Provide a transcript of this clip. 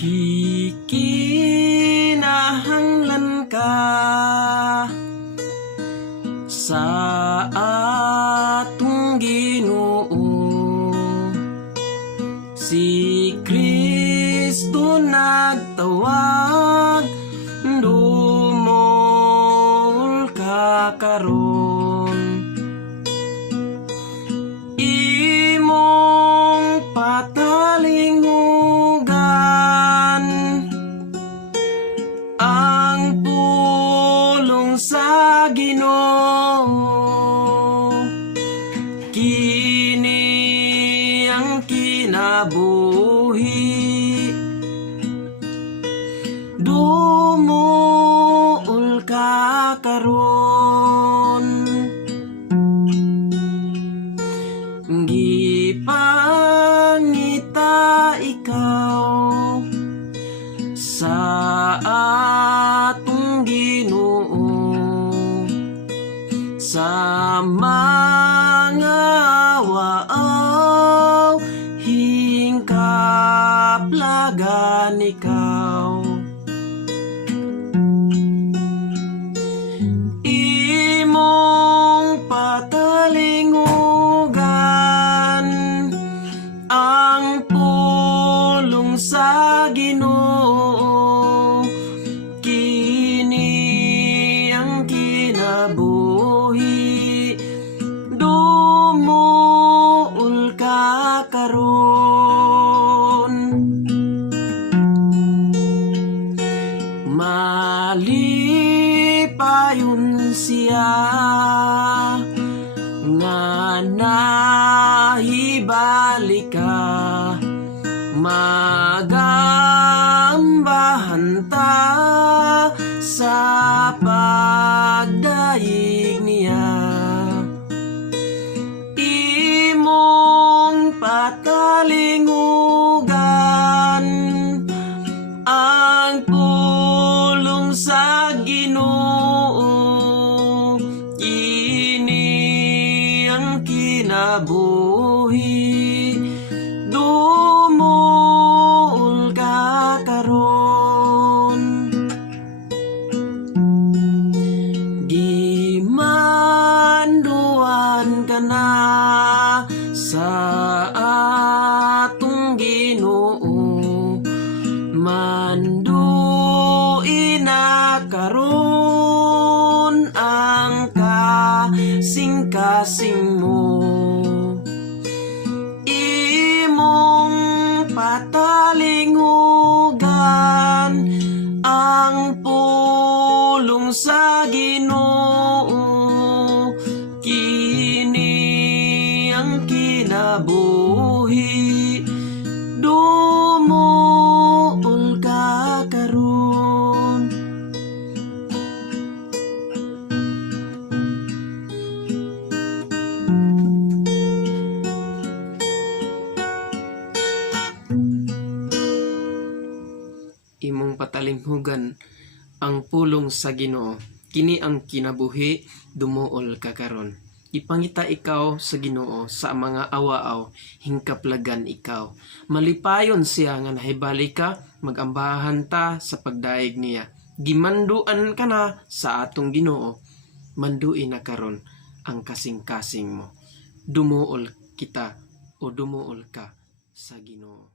Gikinahanglan ka sa atong Ginoo, si Kristo nagtawag, dumol ka karon. Imong patalingugan ang pulong sa Ginoo, kini ang kinabuhi. Dumuol ka karon, gipangita ikaw sa atong Ginoo, sa mga waaw hingkaplagan ikaw. Imong patalingugan ang pulong sa Ginoo, kini ang kinabuhi. Dumuol ka karon, malipayon siya nga nahibalik ka, magambahan ta sa pagdaig niya. Imong patalingugan ang pulong sa Ginoo, kini ang kinabuhi. Dumuol ka karon, gimanduan ka na sa atong Ginoo, manduin na karon ang kasing-kasing mo. Imong patalingugan ang pulong sa Ginoo, kini ang kinabuhi. Dumuol ka karon, imong patalinghugan ang pulong sa Ginoo, kini ang kinabuhi. Dumuol ka karon, ipangita ikaw sa Ginoo sa mga awaaw hingkaplagan ikaw. Malipayon siya nga nahibalik ka, magambahan ta sa pagdaig niya. Gimanduan ka na sa atong Ginoo, manduin na karon ang kasing-kasing mo. Dumuol kita o dumuol ka sa Ginoo.